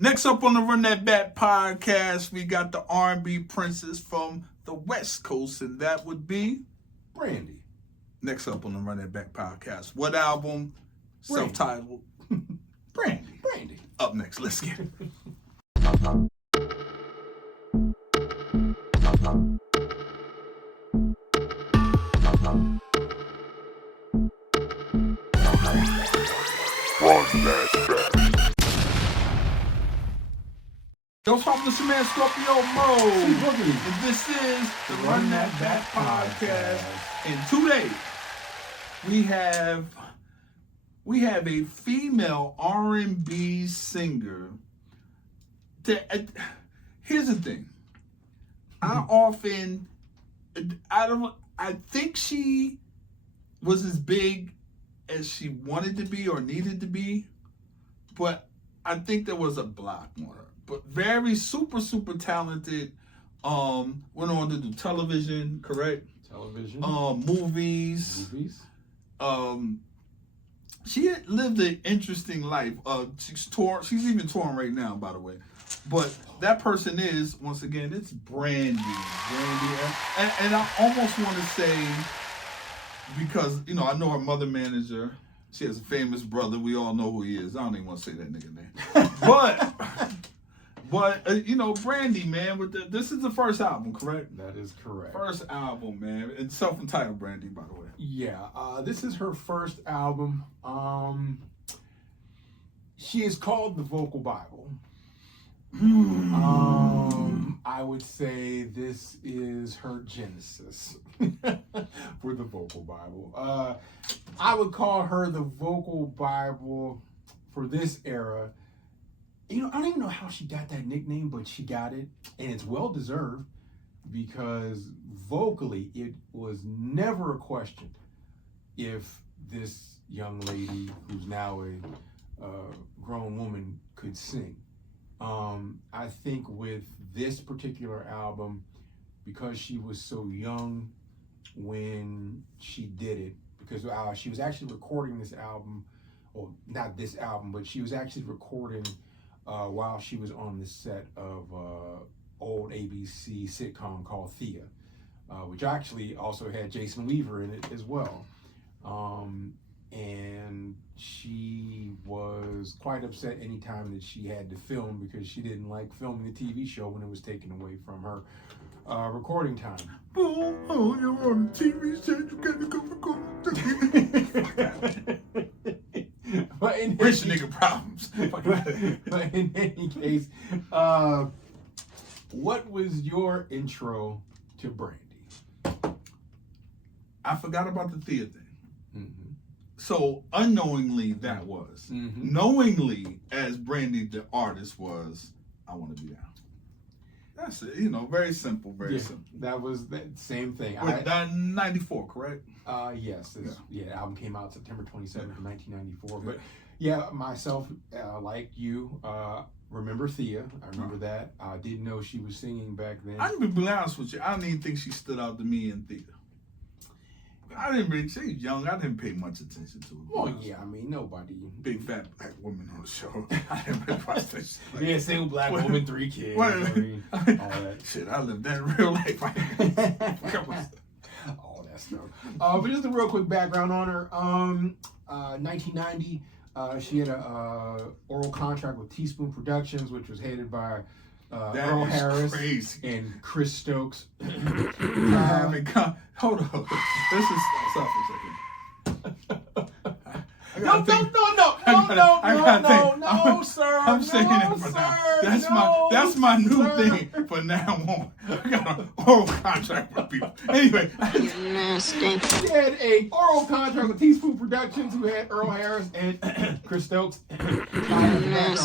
Next up on the Run That Back podcast, we got the R&B princess from the West Coast, and that would be Brandy. Next up on the Run That Back podcast, what album? Brandy. Self-titled. Brandy. Brandy. Up next, let's get it. Run that back. Yo, what's poppin'? This your man Scorpio Moe, C.Boogie. and this is the Run That Back podcast. And today we have a female R&B singer. Here's the thing. I think she was as big as she wanted to be or needed to be, but I think there was a block on her. But very super talented. Went on to do television, correct? Television. Movies. She had lived an interesting life. She's even touring right now, by the way. But that person is, once again, it's Brandy. And I almost want to say, because, I know her mother manager. She has a famous brother. We all know who he is. I don't even want to say that nigga name. But Brandy, man, this is the first album, correct? That is correct. First album, man. It's self-entitled, Brandy, by the way. Yeah, this is her first album. She is called the Vocal Bible. I would say this is her genesis for the Vocal Bible. I would call her the Vocal Bible for this era. I don't even know how she got that nickname, but she got it, and it's well deserved because vocally it was never a question if this young lady, who's now a grown woman, could sing. I think with this particular album, because she was so young when she did it, because she was actually recording this album, or not this album, but she was actually recording while she was on the set of old ABC sitcom called Thea, which actually also had Jason Weaver in it as well. And she was quite upset anytime that she had to film because she didn't like filming the TV show when it was taken away from her recording time. Oh, you're on the TV set, you gotta go record the But in rich nigga problems. But in any case, what was your intro to Brandy? I forgot about the Thea thing. Mm-hmm. So unknowingly that was. Mm-hmm. Knowingly, as Brandy the artist was, I Want to Be Down. That's it, very simple, very simple. That was that same thing. Wait, 94, correct? Yes. The album came out September 27th, 1994. But yeah, myself, like you, remember Thea. I remember that. I didn't know she was singing back then. I'm gonna be honest with you. I didn't even think she stood out to me in Thea. I didn't really. She was young. I didn't pay much attention to it. Well, yeah, I mean, nobody. Big fat black woman on the show. I didn't really watch that shit. Yeah, single black woman, 3 kids. What? I mean, all that. Shit, I lived that in real life. All that stuff. But just a real quick background on her. 1990, she had a oral contract with Teaspoon Productions, which was headed by Earl Harris and Chris Stokes. Hold on. Let's just stop for a second. No, sir. I'm saying that for now. That's my new thing for now on. I got an oral contract with people. Anyway. You're nasty. She had an oral contract with Teaspoon Productions, who had Earl Harris and Chris Stokes.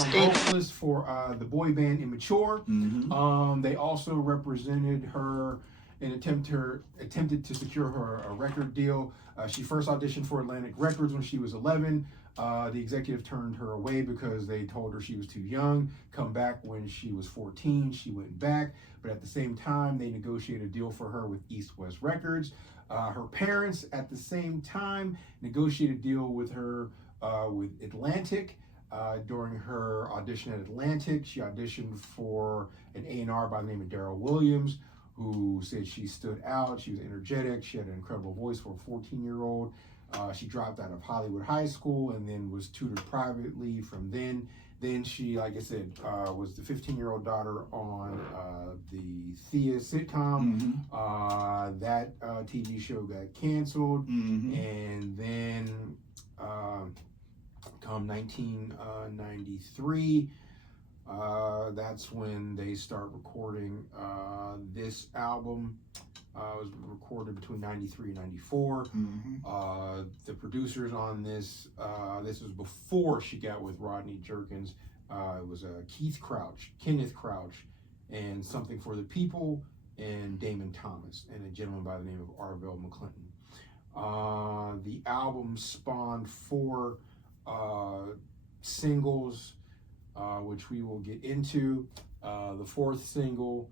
Vocalist for the boy band Immature. Mm-hmm. They also represented her and attempted to secure her a record deal. She first auditioned for Atlantic Records when she was 11. The executive turned her away because they told her she was too young. Come back when she was 14. She went back, but at the same time, they negotiated a deal for her with East West Records. Her parents, at the same time, negotiated a deal with her with Atlantic. during her audition at Atlantic. She auditioned for an A&R by the name of Daryl Williams, who said she stood out. She was energetic. She had an incredible voice for a 14-year-old. She dropped out of Hollywood High School and then was tutored privately from then. Then she, like I said, was the 15-year-old daughter on the Thea sitcom. That TV show got canceled. And then come 1993, that's when they start recording this album. It was recorded between 93 and 94. The producers on this, this was before she got with Rodney Jerkins. It was Kenneth Crouch, and Something for the People, and Damon Thomas, and a gentleman by the name of Arvell McClinton. The album spawned 4 singles, which we will get into. The 4th single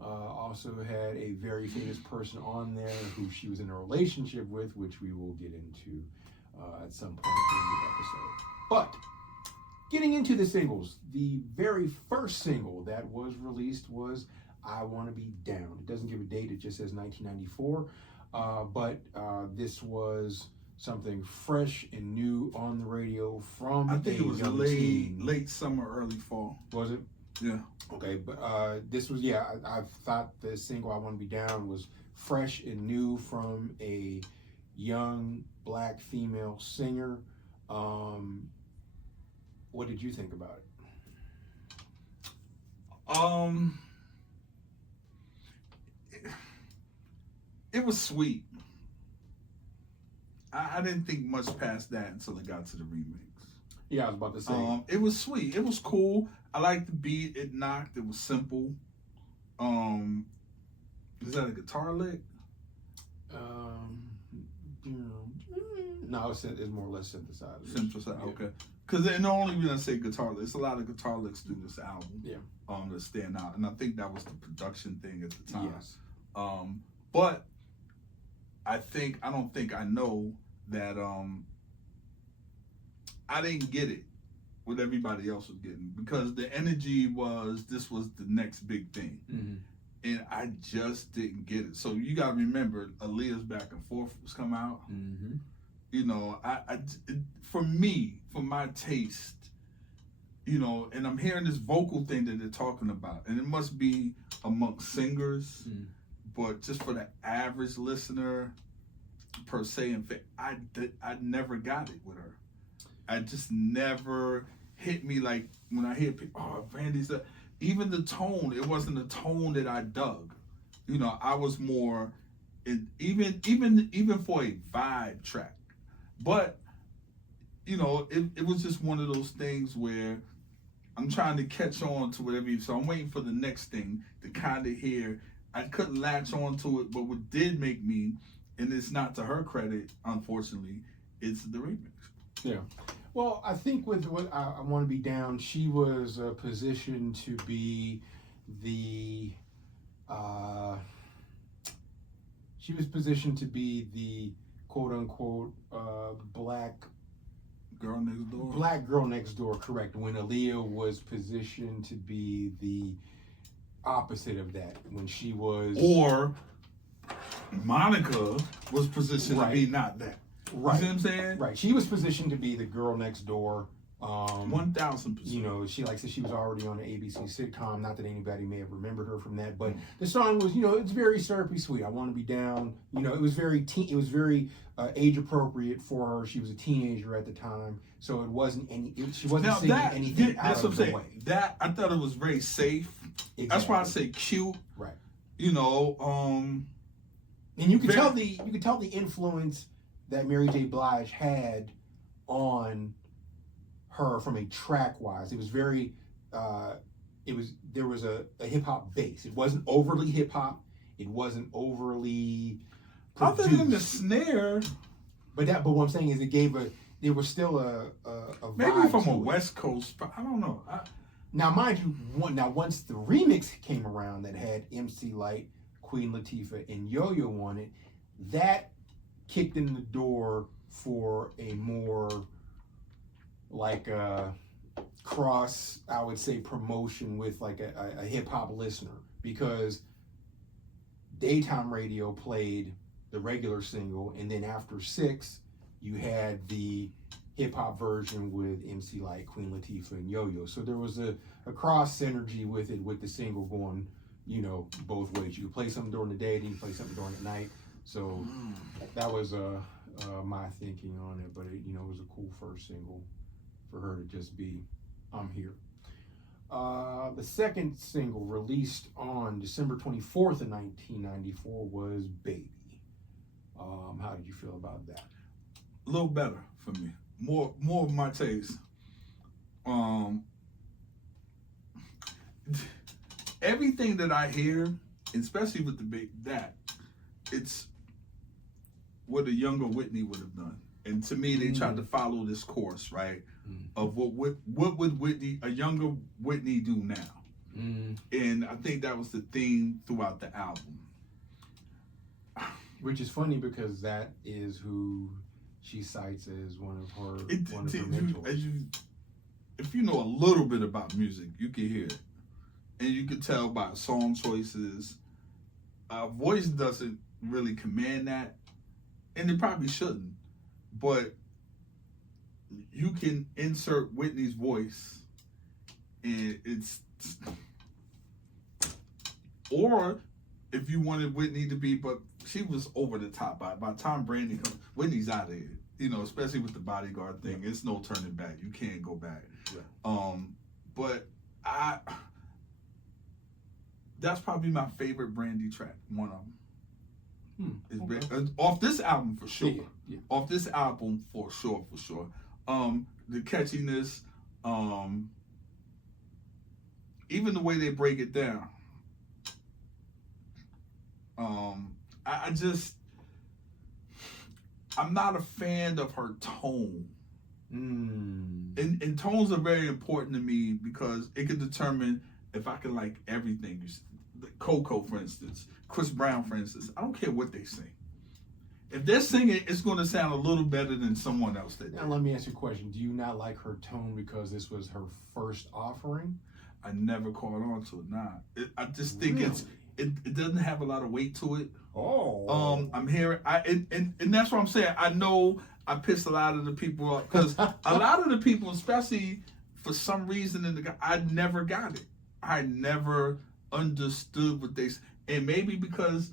also had a very famous person on there who she was in a relationship with, which we will get into at some point in the episode. But getting into the singles, the very first single that was released was I Want to Be Down. It doesn't give a date, it just says 1994. But this was something fresh and new on the radio from I think it was late summer, early fall. Was it? Yeah. Okay, but this was, I thought the single I Want to Be Down was fresh and new from a young black female singer. What did you think about it? It was sweet. I didn't think much past that until it got to the remix. Yeah, I was about to say. It was sweet. It was cool. I liked the beat. It knocked. It was simple. Is that a guitar lick? No, it's more or less synthesized. Synthesized, yeah. Okay. Because the only reason I say guitar licks, a lot of guitar licks through this album. Yeah. That stand out, and I think that was the production thing at the time. Yes. But I don't think I know that I didn't get it what everybody else was getting, because the energy was this was the next big thing. And I just didn't get it. So you gotta remember, Aaliyah's Back and Forth was come out. You know, for me, for my taste, you know, and I'm hearing this vocal thing that they're talking about, and it must be amongst singers, but just for the average listener, per se, I never got it with her. I just never hit me like when I hear people, oh, Brandy's even the tone, it wasn't a tone that I dug. You know, I was more, even for a vibe track. But, you know, it was just one of those things where I'm trying to catch on to whatever so I'm waiting for the next thing to kind of hear. I couldn't latch on to it, but what did make me, and it's not to her credit, unfortunately, it's the remix. Yeah. Well, I think with what I Want to Be Down, she was positioned to be the quote unquote black girl next door. Black girl next door, correct. When Aaliyah was positioned to be the opposite of that, when she was, or Monica was positioned to be not that. Right. You see what I'm saying? Right. She was positioned to be the girl next door. 1,000%. You know, she, like I said, she was already on the ABC sitcom. Not that anybody may have remembered her from that, but the song was, you know, it's very syrupy sweet. I Want to Be Down. You know, it was very age appropriate for her. She was a teenager at the time, so it wasn't she wasn't singing anything out of the way. That I thought it was very safe. Exactly. That's why I say cute. Right. You know, and you could tell the influence that Mary J. Blige had on her from a track wise. It was very there was a hip hop base. It wasn't overly hip hop. It wasn't overly produced. Other than the snare. But what I'm saying is there was still a maybe vibe from to a it. West Coast, I don't know. Now mind you, once the remix came around that had MC Lyte, Queen Latifah, and Yo-Yo on it, that kicked in the door for a more like cross, I would say, promotion with like a hip hop listener, because daytime radio played the regular single, and then after 6, you had the hip hop version with MC Light, Queen Latifah, and Yo-Yo. So there was a cross synergy with it, with the single going, both ways. You could play something during the day, then you play something during the night. So that was my thinking on it. But it was a cool first single for her to just be, I'm here. The second single, released on December 24th of 1994, was Baby. How did you feel about that? A little better for me. More of my taste. Everything that I hear, especially with it's what a younger Whitney would have done. And to me, they tried to follow this course, right? Of what would a younger Whitney do now? And I think that was the theme throughout the album. Which is funny, because that is who she cites as one of her mentors. If you know a little bit about music, you can hear it. And you can tell by song choices. Voice doesn't really command that, and it probably shouldn't. But you can insert Whitney's voice, and or if you wanted Whitney to be, but she was over the top. By the time Brandy comes, Whitney's out of here. Especially with the bodyguard thing, it's no turning back. You can't go back. Yeah. But that's probably my favorite Brandy track. One of them. Okay. Off this album for sure. Yeah. Off this album for sure. The catchiness, even the way they break it down. I'm not a fan of her tone. And tones are very important to me, because it can determine if I can like everything. Coco, for instance, Chris Brown, for instance. I don't care what they sing. If they're singing, it's going to sound a little better than someone else did. Now, let me ask you a question. Do you not like her tone because this was her first offering? I never caught on to it. Nah. I just think it doesn't have a lot of weight to it. Oh. I'm hearing, and that's what I'm saying. I know I pissed a lot of the people off, because a lot of the people, especially for some reason I never got it. I never understood what they, and maybe because,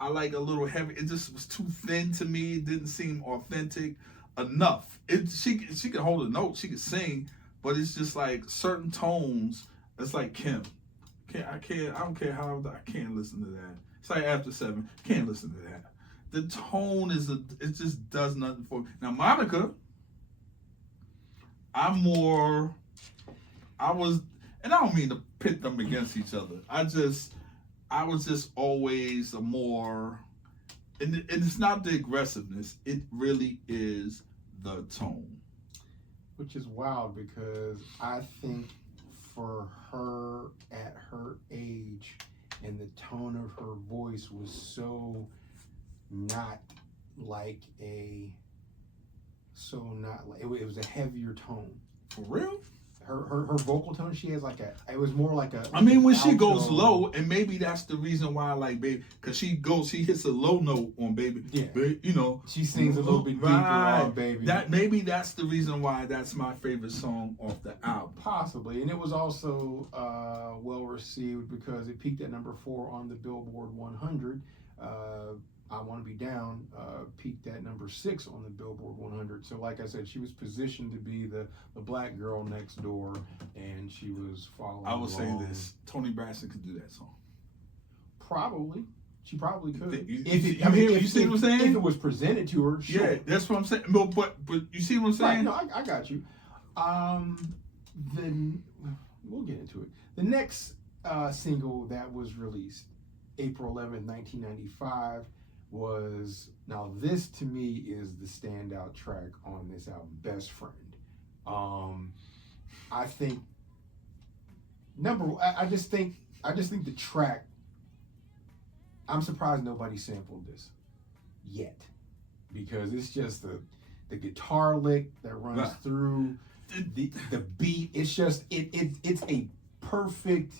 I like a little heavy. It just was too thin to me. It didn't seem authentic enough. She could hold a note, she could sing, but it's just like certain tones. It's like Kim. I don't care how I can't listen to that. It's like After 7. Can't listen to that. The tone it just does nothing for me. Now Monica, and I don't mean to pit them against each other. I was just always a more, and it's not the aggressiveness. It really is the tone. Which is wild, because I think for her at her age, and the tone of her voice was so not like it was a heavier tone. For real? Her vocal tone, she has it was more like a. I mean, when she goes low, and maybe that's the reason why I like Baby, because she hits a low note on Baby. Yeah. She sings a little bit deeper on Baby. Maybe that's the reason why that's my favorite song off the album. Possibly, and it was also well received, because it peaked at number 4 on the Billboard 100. I Want to Be Down peaked at number 6 on the Billboard 100. So like I said, she was positioned to be the black girl next door, and she was following I will say along. this, Toni Braxton could do that song. Probably. She probably could. You see what I'm saying? If it was presented to her, sure. Yeah, that's what I'm saying. But you see what I'm saying? Right, no, I got you. Then we'll get into it. The next single that was released, April 11th, 1995, was, now this to me is the standout track on this album, Best Friend. I think I just think the track, I'm surprised nobody sampled this yet, because it's just the guitar lick that runs through, the beat. It's just it's a perfect.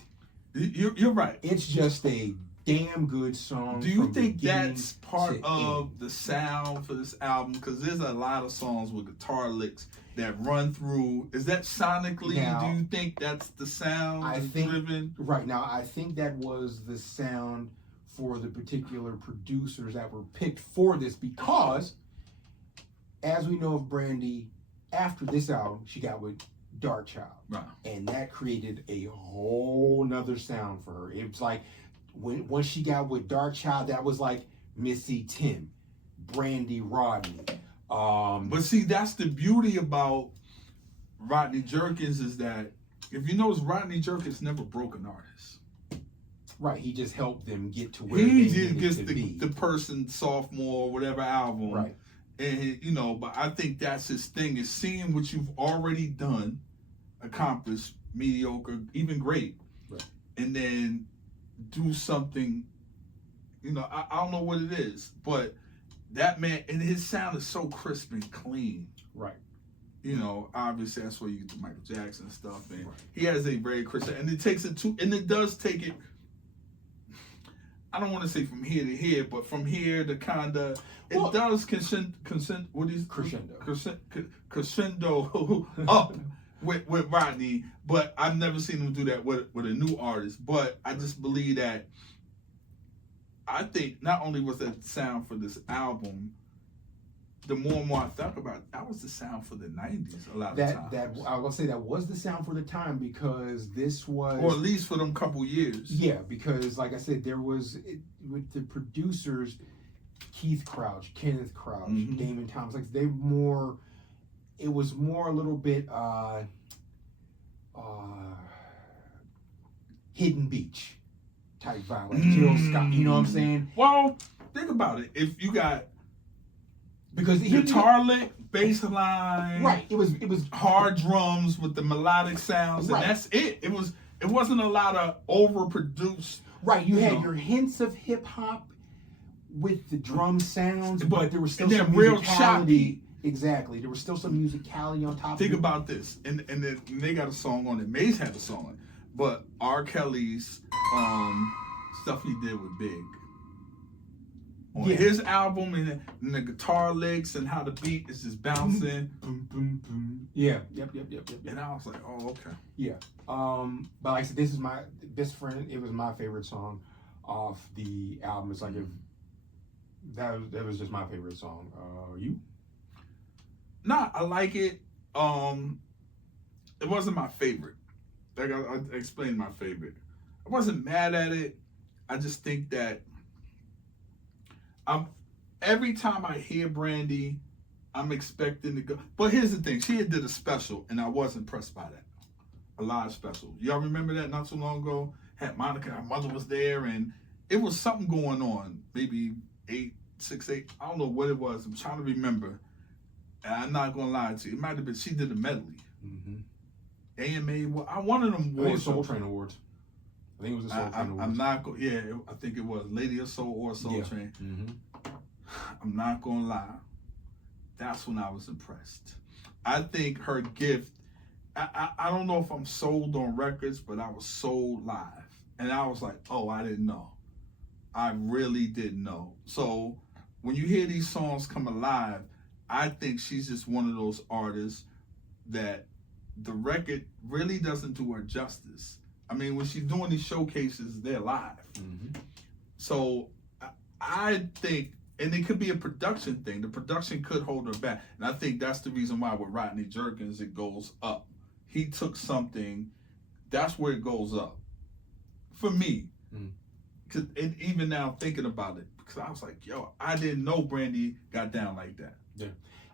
You're right. It's just a damn good song. Do you think that's part of the sound for this album? Because there's a lot of songs with guitar licks that run through. Is that sonically? Now, do you think that's the sound? I think driven? Right now, I think that was the sound for the particular producers that were picked for this, because, as we know of Brandy, after this album, she got with Dark Child, right, and that created a whole nother sound for her. It was like once she got with Dark Child, that was like Missy Tim, Brandy Rodney. But see, that's the beauty about Rodney Jerkins, is that if you notice, Rodney Jerkins never broke an artist. Right, he just helped them get to where he they just needed gets to be. the person sophomore, whatever album, right? And but I think that's his thing, is seeing what you've already done, accomplished, mediocre, even great, right, and then do something. I don't know what it is, but that man, and his sound is so crisp and clean. Right. Obviously that's where you get the Michael Jackson stuff, and right, he has a very crisp, and it takes it to, and it does take it. I don't want to say from here to here, but from here to kinda, it does crescendo up with Rodney, but I've never seen him do that with a new artist. But I just believe that, I think not only was that sound for this album, the more and more I thought about it, that was the sound for the 90s a lot of times. That I was gonna say that was the sound for the time, because this was, or at least for them couple years. Yeah, because like I said, there was with the producers, Keith Crouch, Kenneth Crouch, Damon Thomas, like it was more a little bit Hidden Beach type vibe, like Jill Scott. You know what I'm saying? Well, think about it. If you got, because guitar lick, bass line, right? It was hard drums with the melodic sounds, right, and that's it. It wasn't a lot of overproduced. Right, you had your hints of hip hop with the drum sounds, but there was still some real musicality. choppy. Exactly, there was still some musicality on top. Think of it. about this, and then they got a song on it. Maze had a song on it, but R. Kelly's stuff he did with Big. On his album, and the guitar licks and how the beat is just bouncing. Boom, boom, boom. Yeah. Yep. And I was like, oh, okay. Yeah. But like I said, this is my best friend. It was my favorite song off the album. It's like that was just my favorite song. You? Nah, I like it. It wasn't my favorite. Like I explained my favorite. I wasn't mad at it. I just think that every time I hear Brandy, I'm expecting to go. But here's the thing: she had did a special, and I was impressed by that. A live special. Y'all remember that not so long ago? Had Monica, her mother was there, and it was something going on. Maybe 6, 8. I don't know what it was. I'm trying to remember. And I'm not gonna lie to you. It might have been, she did a medley. AMA. Well, I wanted them awards. Soul Train Awards. I think it was the Soul Train Awards. I'm not going. Yeah, I think it was Lady of Soul or Soul Train. I'm not gonna lie. That's when I was impressed. I think her gift. I don't know if I'm sold on records, but I was sold live, and I was like, oh, I didn't know. I really didn't know. So when you hear these songs come alive, I think she's just one of those artists that the record really doesn't do her justice. I mean, when she's doing these showcases, they're live. So I think, and it could be a production thing. The production could hold her back. And I think that's the reason why with Rodney Jerkins, it goes up. He took something, that's where it goes up. For me. And even now thinking about it, because I was like, yo, I didn't know Brandy got down like that. Yeah.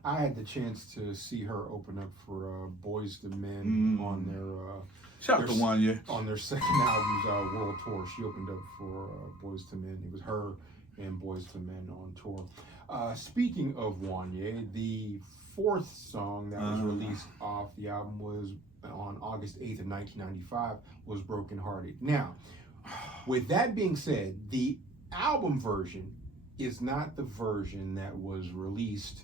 I had the chance to see her open up for Boyz II Men on their shout out to Wanya on their second album's world tour. She opened up for Boyz II Men. It was her and Boyz II Men on tour. Speaking of Wanya, the fourth song that was released off the album was on August 8th of 1995 was Brokenhearted. Now, with that being said, the album version is not the version that was released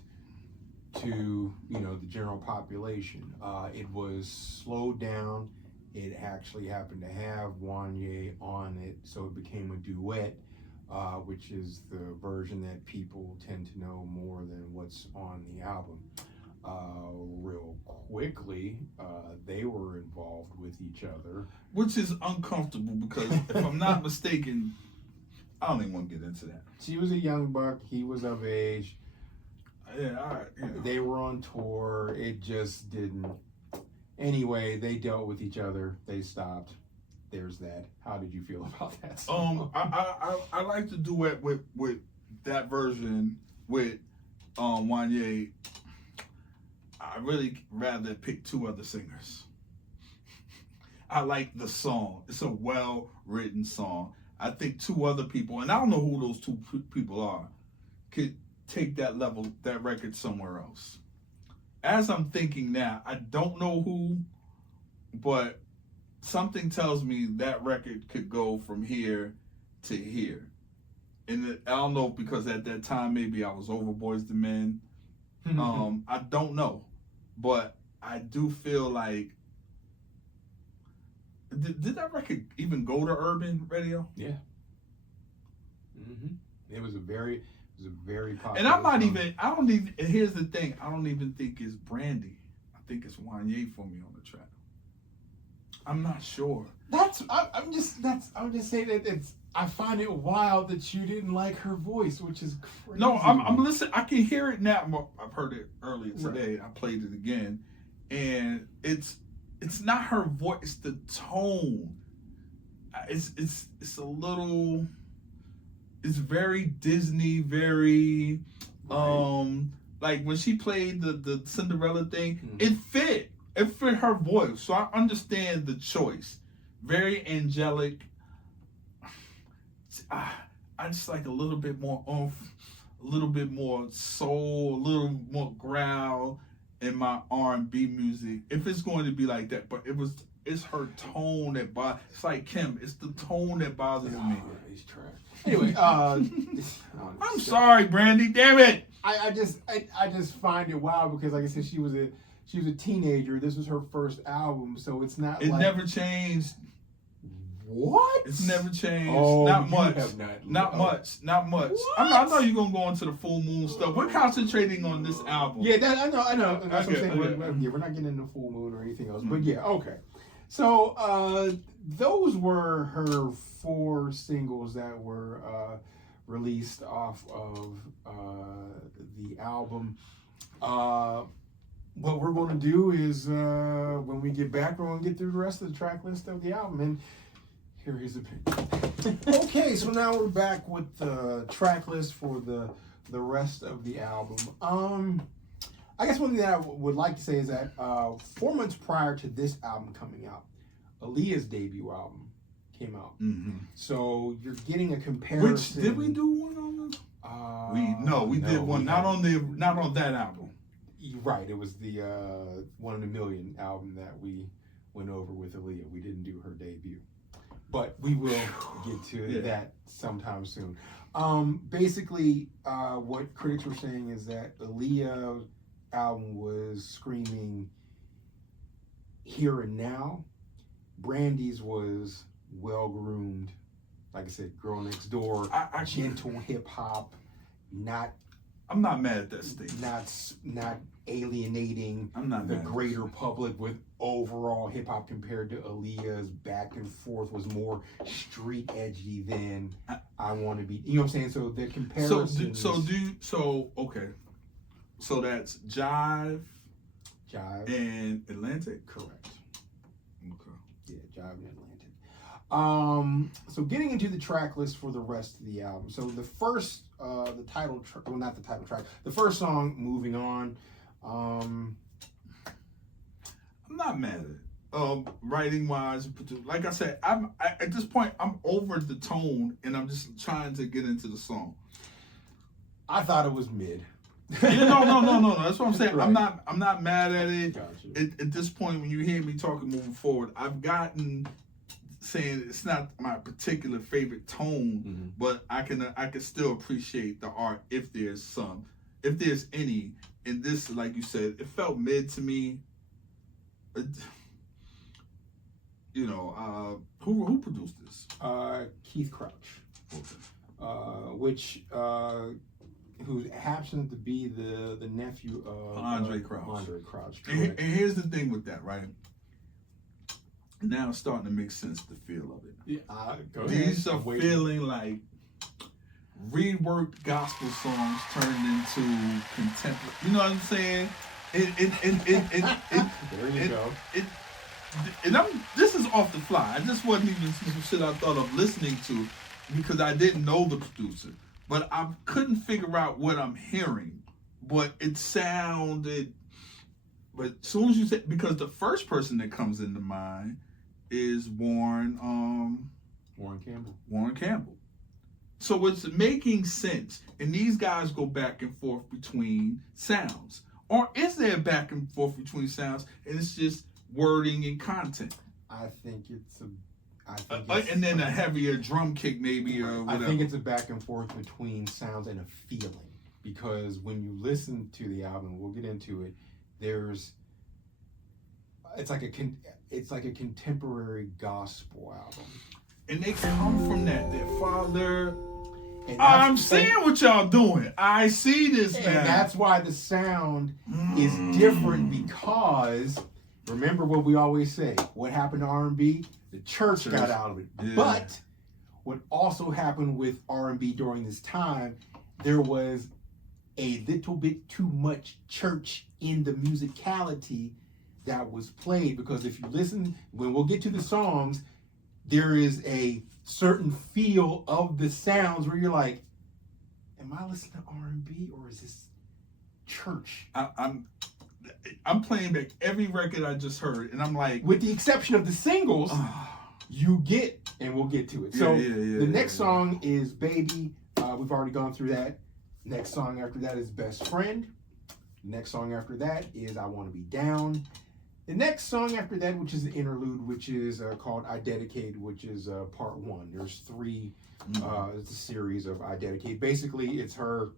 to the general population. It was slowed down. It actually happened to have Wanye on it, so it became a duet, which is the version that people tend to know more than what's on the album. Real quickly, they were involved with each other, which is uncomfortable because if I'm not mistaken, I don't even want to get into that. She was a young buck. He was of age. Yeah, all right. You know. They were on tour. It just didn't. Anyway, they dealt with each other. They stopped. There's that. How did you feel about that song? I like the duet with that version with Wanye. I really rather pick two other singers. I like the song. It's a well-written song. I think two other people, and I don't know who those two people are, could take that record somewhere else. As I'm thinking now, I don't know who, but something tells me that record could go from here to here. And I don't know, because at that time maybe I was over Boys to Men. I don't know, but I do feel like did that record even go to urban radio? Yeah. It was a very popular. And I'm not even. I don't even. And here's the thing. I don't even think it's Brandy. I think it's Wanye for me on the track. I'm not sure. I'm just saying that it's. I find it wild that you didn't like her voice, which is crazy. No, I'm listening. I can hear it now. I've heard it earlier today. Right. I played it again, and it's not her voice. It's the tone. It's a little. It's very Disney, very like when she played the Cinderella thing, it fit her voice. So I understand the choice. Very angelic. I just like a little bit more oomph, a little bit more soul, a little more growl in my R&B music. If it's going to be like that, but it's her tone that bothers. It's like Kim. It's the tone that bothers me. He's trash. Anyway, I'm sorry, Brandy. Damn it! I just find it wild because, like I said, she was a teenager. This was her first album, so it's not. It never changed. What? It's never changed. Oh, not much. Not much. I know you're gonna go into the full moon stuff. We're concentrating on this album. Yeah, I know. That's what I'm saying. We're not getting into full moon or anything else. But yeah, okay. So those were her 4 singles that were released off of the album. What we're going to do is when we get back, we're going to get through the rest of the track list of the album and hear his opinion. Okay, so now we're back with the track list for the rest of the album. I guess one thing that I would like to say is that 4 months prior to this album coming out, Aaliyah's debut album came out. So you're getting a comparison. Which did we do one on this? We did one. Not on that album. Right. It was the 1 in a Million album that we went over with Aaliyah. We didn't do her debut, but we will get to that sometime soon. Basically, what critics were saying is that Aaliyah's album was screaming here and now. Brandy's was well-groomed, like I said, girl next door, gentle hip-hop, I'm not mad at that statement. Not alienating the greater public with overall hip-hop compared to Aaliyah's back and forth was more street edgy than I Want to Be. You know what I'm saying? So the comparison. Okay. So that's Jive, and Atlantic? Correct. Okay. Yeah, Jive and Atlantic. So getting into the track list for the rest of the album. So the first, the first song, Moving On. I'm not mad at it. Writing wise, like I said, at this point I'm over the tone and I'm just trying to get into the song. I thought it was mid. No. That's what I'm saying. Right. I'm not mad at it. Gotcha. At this point, when you hear me talking moving forward, I've gotten saying it's not my particular favorite tone, but I can still appreciate the art if there's any and this, like you said, it felt mid to me. You know, who produced this? Keith Crouch, Okay. who happens to be the nephew of Andre Crouch. Andre Crouch. And here's the thing with that, right? Now it's starting to make sense, the feel of it. Yeah, These are feeling like reworked gospel songs turned into contemporary. You know what I'm saying? There you go. And this is off the fly. I just wasn't even some shit I thought of listening to because I didn't know the producer. But I couldn't figure out what I'm hearing. But it sounded, but as soon as you said, because the first person that comes into mind is Warren Campbell. So it's making sense. And these guys go back and forth between sounds. Or is there a back and forth between sounds and it's just wording and content? I think it's and then a heavier drum kick maybe or whatever. I think it's a back and forth between sounds and a feeling. Because when you listen to the album, we'll get into it, it's like a contemporary gospel album. And they come from that. Their father. I'm seeing what y'all doing. I see this now. And that's why the sound is different, because remember what we always say, what happened to R&B? The church got out of it. Yeah. But what also happened with R&B during this time, there was a little bit too much church in the musicality that was played. Because if you listen, when we'll get to the songs, there is a certain feel of the sounds where you're like, am I listening to R&B or is this church? I'm playing back every record I just heard, and I'm like, with the exception of the singles, you get, and we'll get to it. So the next song is Baby. We've already gone through that. Next song after that is Best Friend. Next song after that is I Want to Be Down. The next song after that, which is the interlude, which is called I Dedicate, which is part one. There's three, it's a series of I Dedicate. Basically, it's her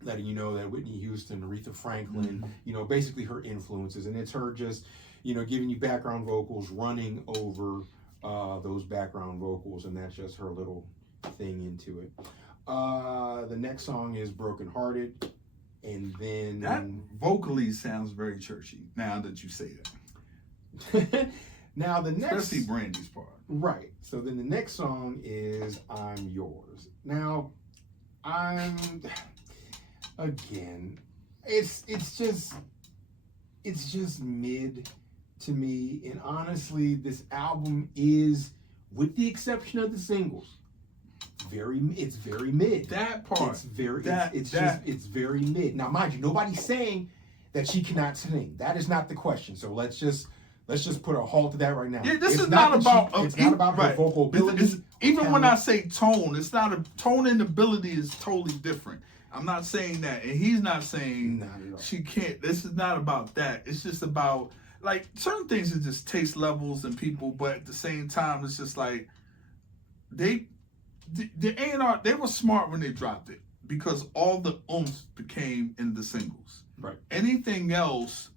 letting you know that Whitney Houston, Aretha Franklin, you know, basically her influences. And it's her just, you know, giving you background vocals, running over those background vocals. And that's just her little thing into it. The next song is Brokenhearted. And then that vocally sounds very churchy now that you say that. Now the next, especially Brandy's part. Right. So then the next song is I'm Yours. Now again, it's just mid to me. And honestly, this album is, with the exception of the singles, it's very mid. That part. It's very mid. Now, mind you, nobody's saying that she cannot sing. That is not the question. So let's just put a halt to that right now. Yeah, this is not about her vocal ability. Even when I say tone, it's not a tone, and ability is totally different. I'm not saying that, and he's not saying she can't. This is not about that. It's just about, like, certain things are just taste levels and people, but at the same time, it's just like the A&R, they were smart when they dropped it, because all the oomph became in the singles. Right. Anything else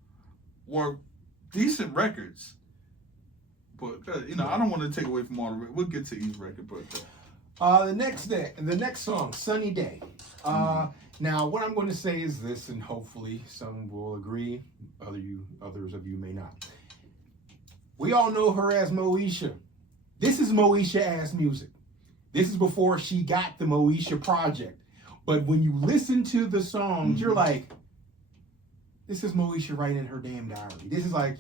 were decent records, but you know, I don't want to take away from all the. We'll get to each record, but the next song, Sunny Day. Now, what I'm going to say is this, and hopefully some will agree. Others of you may not. We all know her as Moesha. This is Moesha-ass music. This is before she got the Moesha project. But when you listen to the songs, you're like, this is Moesha writing in her damn diary. This is like,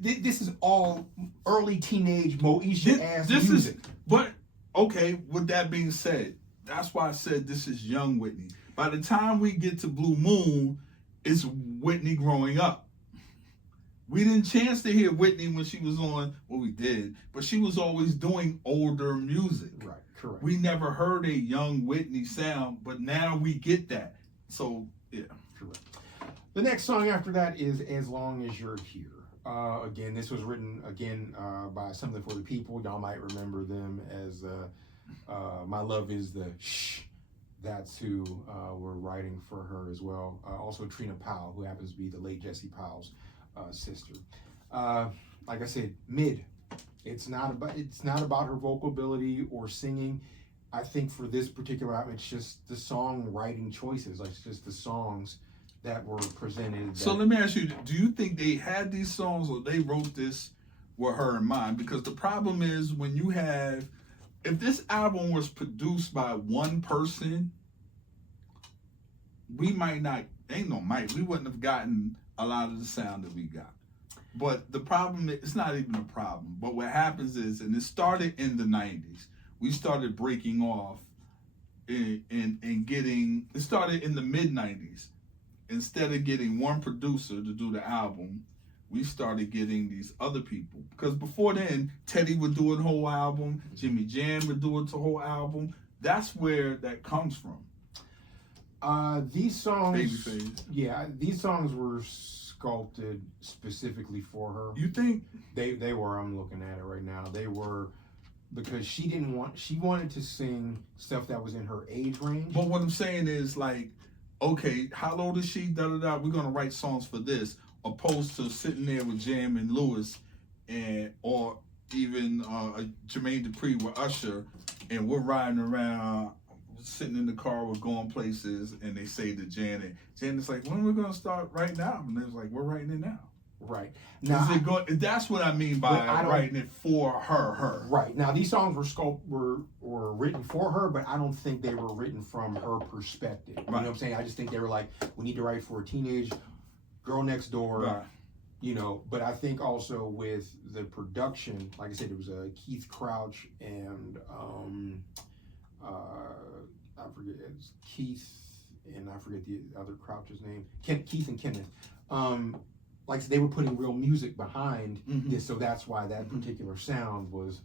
this is all early teenage Moesha-ass music. But, okay, with that being said, that's why I said this is young Whitney. By the time we get to Blue Moon, it's Whitney growing up. We didn't chance to hear Whitney when she was on, well, we did, but she was always doing older music. Right, correct. We never heard a young Whitney sound, but now we get that. So, yeah. Correct. The next song after that is As Long As You're Here. Again, this was written, by Something for the People. Y'all might remember them as My Love Is the Shh that's who were writing for her as well. Also Trina Powell, who happens to be the late Jesse Powell's sister. Like I said, mid. It's not about her vocal ability or singing. I think for this particular album, it's just the songwriting choices. Like, it's just the songs that were presented. So let me ask you: do you think they had these songs, or they wrote this with her in mind? Because the problem is when you have, if this album was produced by one person, we might not. We wouldn't have gotten a lot of the sound that we got. But the problem, it's not even a problem. But what happens is, and it started in the 90s, we started breaking off and getting, it started in the mid 90s. Instead of getting one producer to do the album, we started getting these other people. Because before then, Teddy would do a whole album, Jimmy Jam would do a whole album. That's where that comes from. These songs, Babyface. Yeah, these songs were sculpted specifically for her. You think? They were. I'm looking at it right now. They were, because she wanted to sing stuff that was in her age range. But what I'm saying is, like, okay, how old is she? Da da da. We're gonna write songs for this, opposed to sitting there with Jam and Lewis, or even Jermaine Dupri with Usher, and we're riding around, sitting in the car, we're going places, and they say to Janet's like, when are we gonna start writing out? And it's like, we're writing it now. Right. Now, that's what I mean by writing it for her. Right. Now, these songs were written for her, but I don't think they were written from her perspective. You know what I'm saying? I just think they were like, we need to write for a teenage girl next door. Right. You know, but I think also with the production, like I said, it was Keith Crouch and I forget, it's Keith, and I forget the other Crouch's name. Keith and Kenneth. Like I said, they were putting real music behind this, so that's why that particular sound was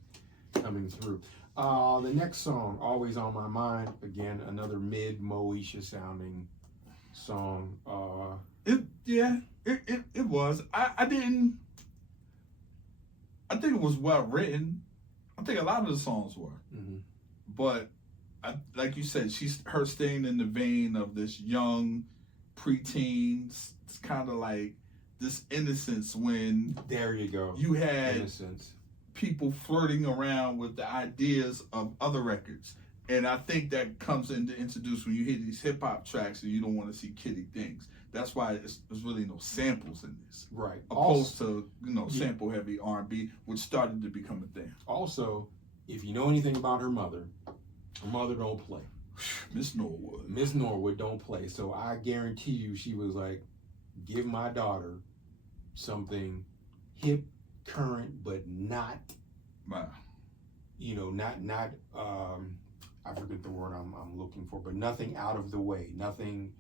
coming through. The next song, Always on My Mind, again, another mid-Moesha sounding song. It was. I think it was well written. I think a lot of the songs were. But like you said, her staying in the vein of this young preteen. It's kind of like this innocence when there you go. You had innocence. People flirting around with the ideas of other records. And I think that comes in to introduce when you hear these hip hop tracks and you don't want to see kiddie things. That's why there's really no samples in this. Right. Opposed to, sample heavy R&B, which started to become a thing. Also, if you know anything about her mother don't play. Miss Norwood. Miss Norwood don't play. So I guarantee you she was like, give my daughter something hip, current, but not, wow. Not I forget the word I'm looking for, but nothing out of the way, nothing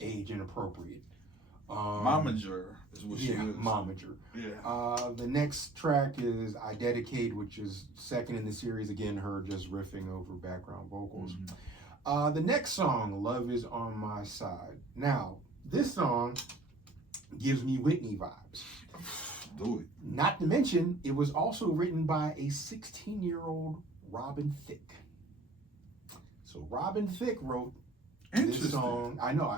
age inappropriate. Momager is what she is. Momager. Yeah. The next track is I Dedicate, which is second in the series. Again, her just riffing over background vocals. The next song, Love Is On My Side. Now, this song gives me Whitney vibes. Do it. Not to mention, it was also written by a 16-year-old Robin Thicke. So Robin Thicke wrote this song. I know,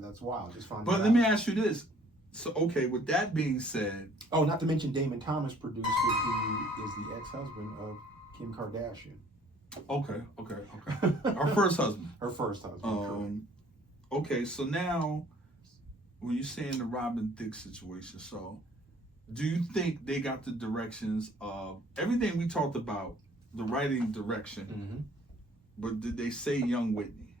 that's wild. Just found But let me ask you this. So, okay, with that being said... Oh, not to mention Damon Thomas produced it, who is the ex-husband of Kim Kardashian. Okay. Her first husband. Her first husband, okay, so now, when you're saying the Robin Thicke situation, so do you think they got the directions of everything we talked about, the writing direction, but did they say young Whitney?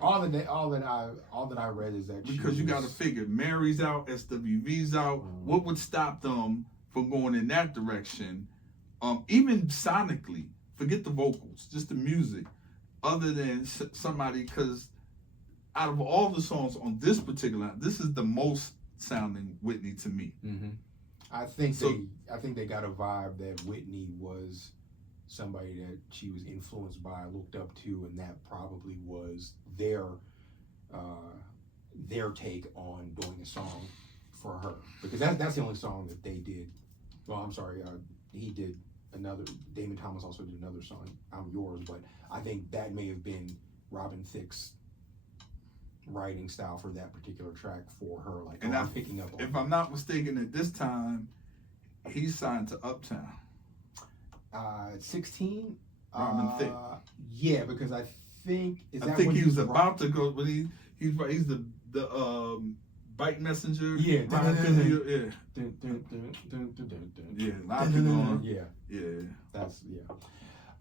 All that I read is that because you got to figure Mary's out, SWV's out. What would stop them from going in that direction? Even sonically, forget the vocals, just the music. Other than somebody, because out of all the songs on this particular, this is the most sounding Whitney to me. I think they got a vibe that Whitney was somebody that she was influenced by, looked up to, and that probably was their take on doing a song for her, because that's the only song that they did. Well, I'm sorry, he did another. Damon Thomas also did another song, "I'm Yours," but I think that may have been Robin Thicke's writing style for that particular track for her. Like, And I'm picking up on. If I'm not mistaken, at this time, he signed to Uptown. 16. Robin Thicke. Yeah, because I think I think he was about to go, but he's the bike messenger. Yeah. Yeah. Yeah. A lot of people on. Yeah. Yeah. That's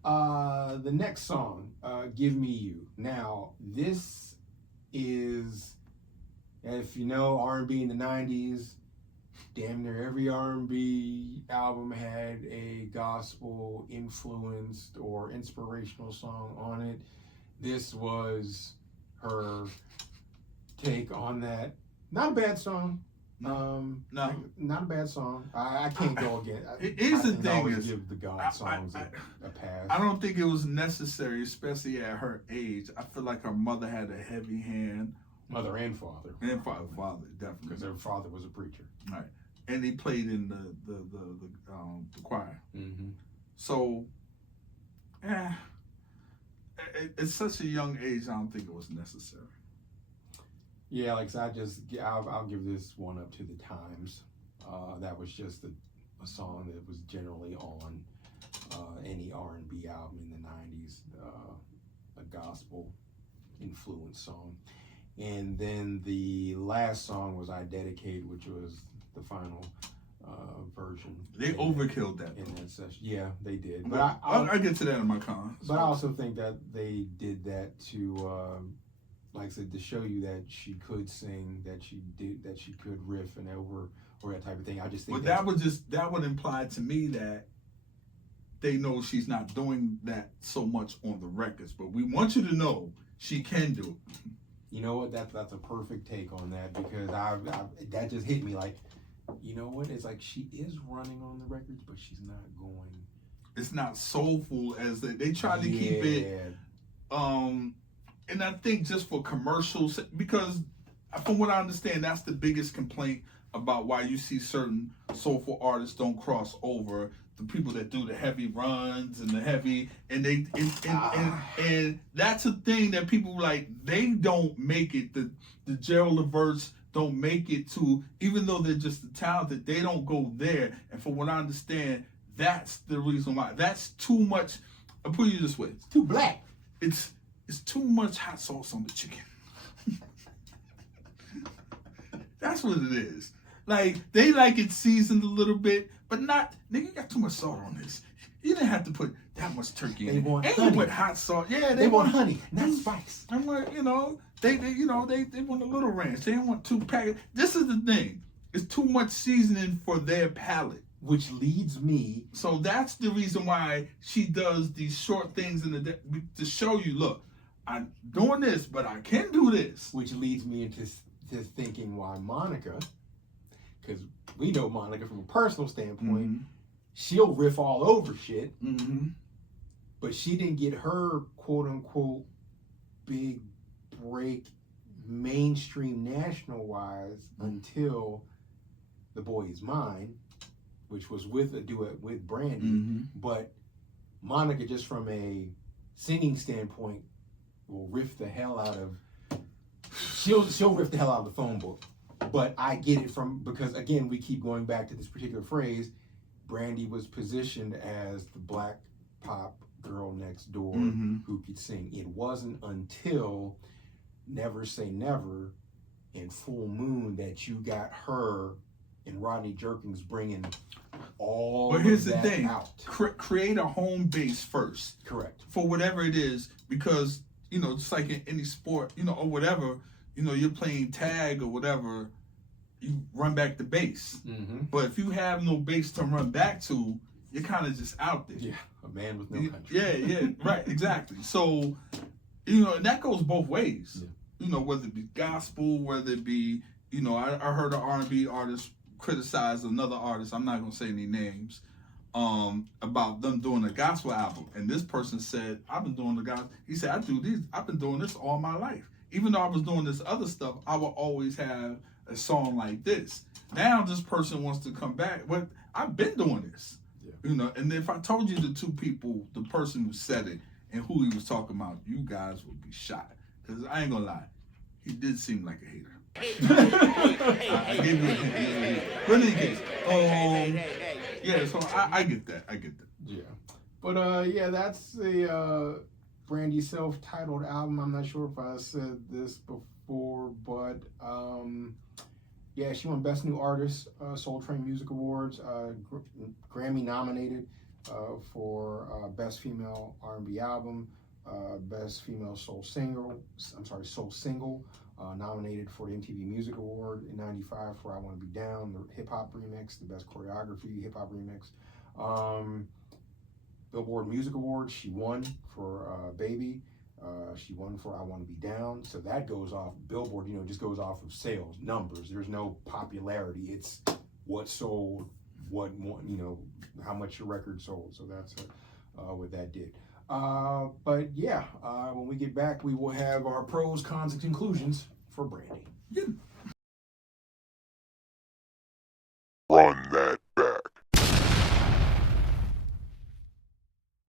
the next song, "Give Me You." Now, this is, if you know R&B in the 90s, damn near every R&B album had a gospel influenced or inspirational song on it. This was her take on that. Not a bad song. No. Not a bad song. I can't go again. Here's the thing is, give the God songs a pass. I don't think it was necessary, especially at her age. I feel like her mother had a heavy hand. Mother and father. And father, definitely. Because her father was a preacher. Right. And he played in the choir. Mm-hmm. So, at such a young age, I don't think it was necessary. Yeah, like I said, I'll give this one up to the Times. That was just a song that was generally on any R&B album in the 90s, a gospel influenced song. And then the last song was "I Dedicate," which was the final version. They overkilled that in that session. Yeah, they did. But I'll get to that in my comments. But I also think that they did that to, like I said, to show you that she could sing, that she could riff and or that type of thing. I just think. But that would imply to me that they know she's not doing that so much on the records. But we want you to know she can do it. You know what? That's a perfect take on that, because that just hit me like, you know what? It's like she is running on the records, but she's not going. It's not soulful as they try to keep it. And I think just for commercials, because from what I understand, that's the biggest complaint about why you see certain soulful artists don't cross over. The people that do the heavy runs and the heavy, and that's a thing that people like. They don't make it. The Gerald Leverts don't make it to, even though they're just talented, they don't go there. And from what I understand, that's the reason why. That's too much. I'll put it this way: it's too black. It's too much hot sauce on the chicken. That's what it is. Like, they like it seasoned a little bit, but not, nigga, you got too much salt on this. You didn't have to put that much turkey in it. Want honey. Honey. With hot sauce. Yeah, they want honey, not spice. I'm like, they want a little ranch. They don't want 2 packets. This is the thing. It's too much seasoning for their palate. Which leads me. So that's the reason why she does these short things to show you, look, I'm doing this, but I can do this. Which leads me into thinking why Monica, because we know Monica from a personal standpoint, she'll riff all over shit, but she didn't get her quote-unquote big break mainstream national-wise until The Boy Is Mine, which was with a duet with Brandy. But Monica, just from a singing standpoint, will riff the hell out of. She'll riff the hell out of the phone book. But I get it because again, we keep going back to this particular phrase. Brandy was positioned as the black pop girl next door who could sing. It wasn't until Never Say Never and Full Moon that you got her and Rodney Jerkins bringing all but here's of that the thing. Out. Create a home base first. Correct. For whatever it is, because, just like in any sport, or whatever, you're playing tag or whatever, you run back the base. But if you have no base to run back to, you're kind of just out there. Yeah, a man with no country. Yeah, right, exactly. So, and that goes both ways. Yeah. Whether it be gospel, whether it be, I heard an R&B artist criticize another artist, I'm not going to say any names, about them doing a gospel album. And this person said, I've been doing the gospel. He said, I've been doing this all my life. Even though I was doing this other stuff, I will always have a song like this. Now this person wants to come back, but I've been doing this. Yeah. You know, and if I told you the two people, the person who said it and who he was talking about, you guys would be shocked. Because I ain't gonna lie, he did seem like a hater. I gave you a hint. But in any case, yeah, so I get that. I get that. Yeah. But yeah, that's a Brandy self-titled album. I'm not sure if I said this before, but yeah, she won Best New Artist, Soul Train Music Awards, Grammy nominated for Best Female R&B Album, Best Female Soul Single, nominated for the MTV Music Award in '95 for I Want to Be Down, the hip hop remix, the Best Choreography hip hop remix. Billboard Music Awards, she won for Baby. She won for I Want to Be Down. So that goes off, Billboard, just goes off of sales, numbers. There's no popularity. It's what sold, how much your record sold. So that's what that did. But yeah, when we get back, we will have our pros, cons, and conclusions for Brandy. Yeah.